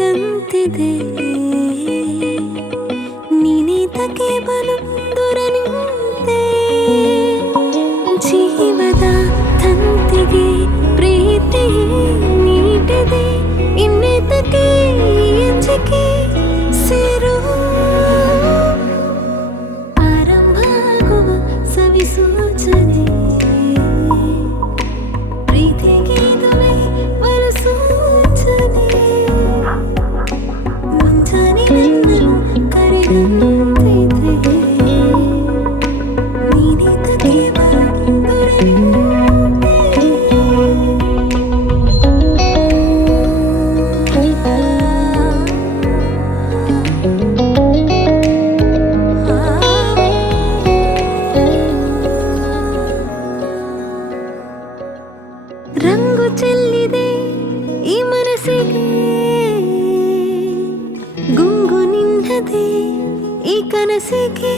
ನೀಟಿದೆ ನೀನೇತಕ್ಕೆ ಬಲು ದೂರ ನಿಂತೆ ಜೀವದ ತಂತಿಗೆ ಪ್ರೀತಿ ನೀಟಿದೆ ಇನ್ನೇತಕ್ಕೆ ಅಂಜಿಕೆ ಸೇರು ಆರಂಭ ಆಗುವ ಸವಿಸೂಚನೆ ರಂಗು ಚೆಲ್ಲಿದೆ ಈ ಮನಸ್ಸಿಗೆ. ಗುಂಗು ನಿನ್ನದೆ ಈ ಕನಸಿಗೆ.